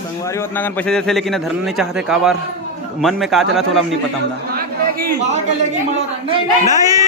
संगवारी उतना गन पैसे देते लेकिन धरना नहीं चाहते। का बार मन में का चला थोड़ा नहीं पता हमरा नहीं।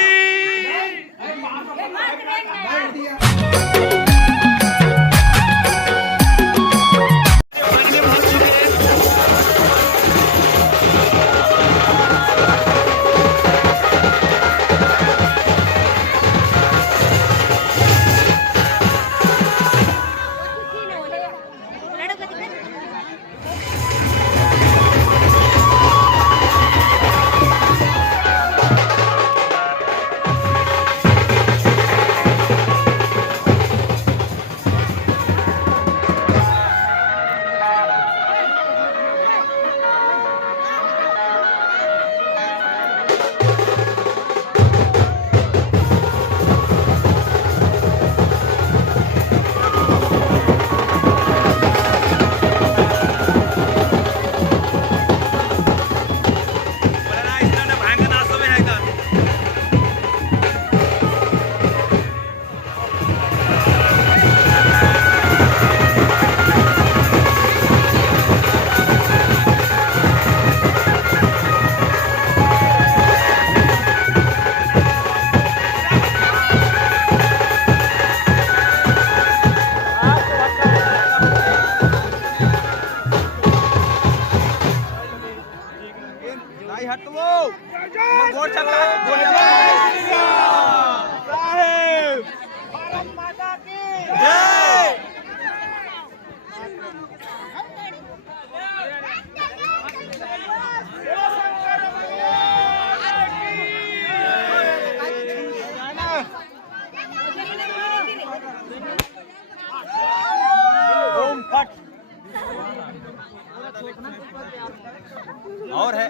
और है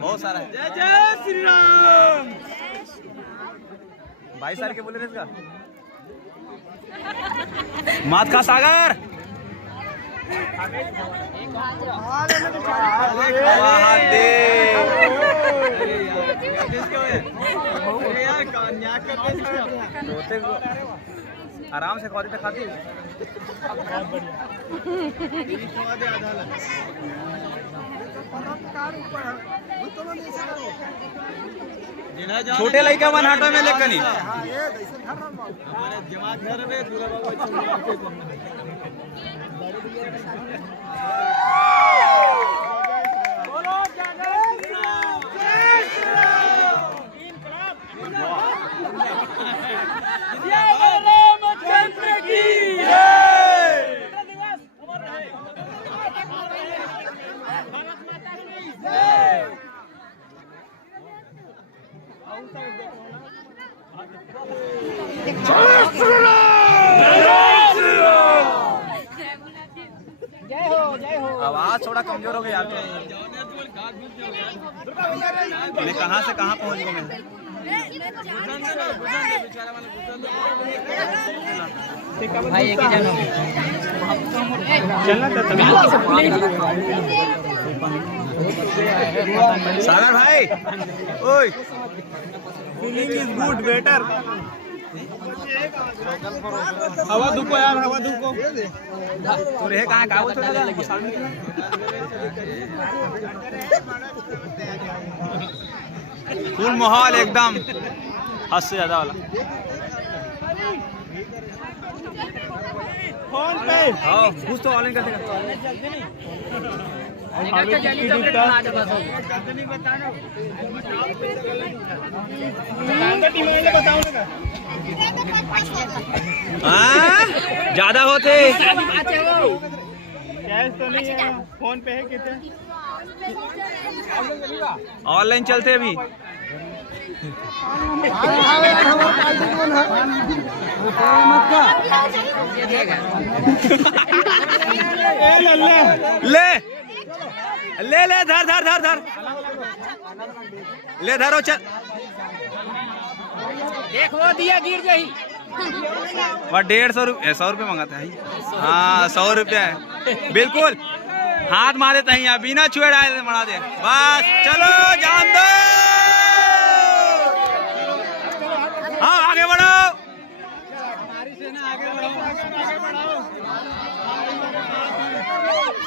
बहुत सारा है। जय जय श्री राम। 22 साल के बोले थे इसका मात का सागर। आराम से खाती खाती छोटे लड़का मन हाटो में लेकर नहीं आवाज थोड़ा कमजोर हो गई यार। मैं कहां से कहां पहुंच गया मैं। भाई एक ही जन हो चलना तो सागर भाई ओए फीलिंग इज गुड बेटर। हवा धूपो यार हवा धूपो तो रे कहां का वो थोड़ा लगी फुल माहौल एकदम हद से ज्यादा वाला। फोन पे हां कुछ तो ऑनलाइन करते ज्यादा होते कैश तो नहीं है। फोन पे है कितने ऑनलाइन चलते अभी। ले ले ले धर धर धर धर ले धरो चल देख वो दिया गिर गई। वह 150 रुपये 100 रुपये मंगाते हैं। हाँ 100 रुपया है बिल्कुल। हाथ मारे तही यहाँ बिना छुए डाले मना दे बस। चलो जान दो। हाँ आगे बढ़ो।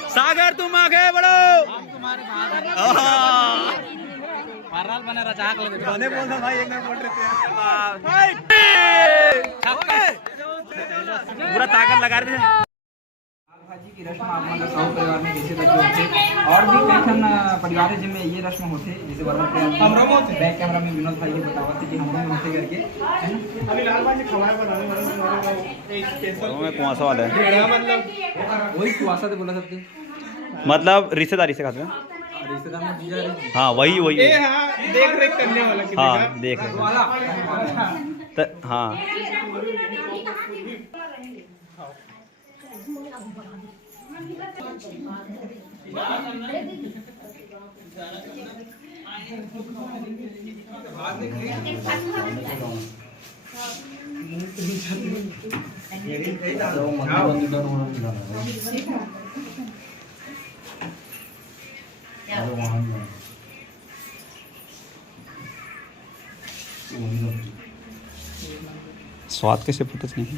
सागर तुम आगे बढ़ो। बने बोल भाई एक बोल रहे पूरा ताकत लगा रहे थे। भाजी की रस्म आपका साहू परिवार में जैसे तक होते और भी कई खन परिवार है जिनमें ये रस्म होते जैसे वर्मा बैक कैमरा में विनोद भाई ये बतावत कि हम लोग होते करके अभी लाल भाजी खवाए बनाने वाला में कुआसा वाला है मतलब वही कुआसा तो बोला सकते मतलब रिश्तेदारी से खाते हैं। रिश्तेदार में जीजा रे हाँ वही वही हां देख रेख करने वाला कि हाँ देख रहे हाँ स्वाद कैसे पता नहीं।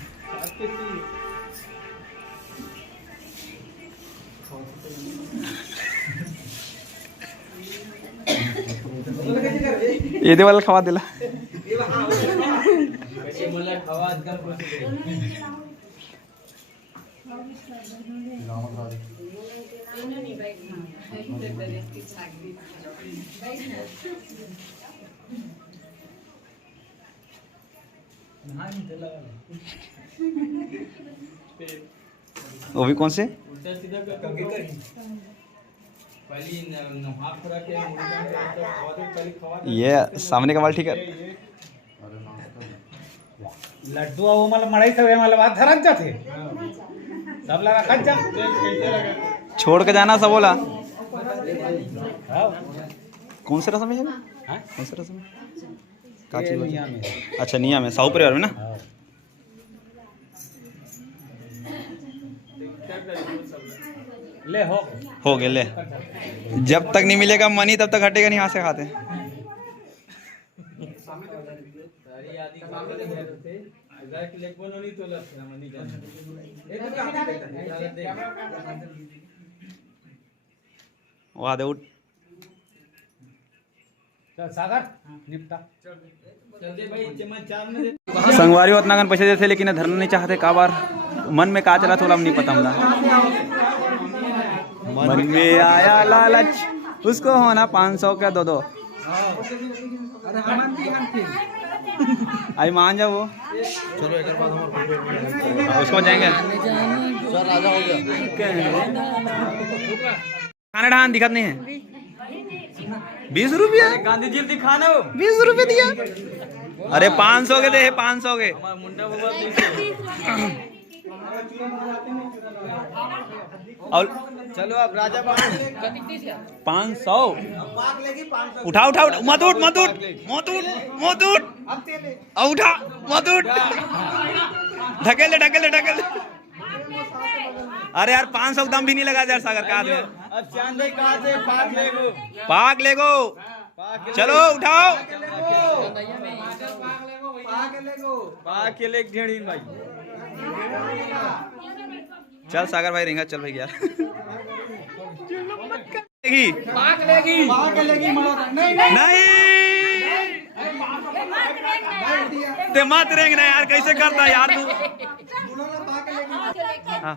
ये वाला खवा दिला वो भी कौन से ये सामने का बाल ठीक है। लड्डू वो मला मड़ाई सवे मला बात धरक जाते सब लगा खा जा छोड़ के जाना सब बोला। कौन से रस्म है कौन से रस्म है? अच्छा निया में साहू परिवार में ना। ले हो गए ले। जब तक नहीं मिलेगा मनी तब तक हटेगा नहीं। यहाँ से खाते हैं वाह दे उठ सागर निपटा संगवारी उतना गन पैसे देते लेकिन धरना नहीं चाहते। का बार मन में का चला थोड़ा नहीं पता हमला। मन में आया लालच उसको होना 500 का दो आई मान जाओ वो। चलो एक बार उसको जाएंगे खाना ढान दिखत नहीं है। 20 रुपया गांधी जी दिखाना 20 रुपये दिया। अरे 500 के दे 500 के और चलो अब राजा 500 उठा उठा मत उठ मत उठ मत उठ मत उठ उठा मत उठ ढकेल दे ढकेल दे ढकेल दे। अरे यार 500 दम भी नहीं लगा यार सागर का आदमी। अब चांदी कहां से पाक ले गो चलो उठाओ पाक ले ढेड़ी भाई। चल सागर भाई रिंगा चल भाई यार पाक लेगी नहीं ते मत रेंग ना यार कैसे करता यार तू। हाँ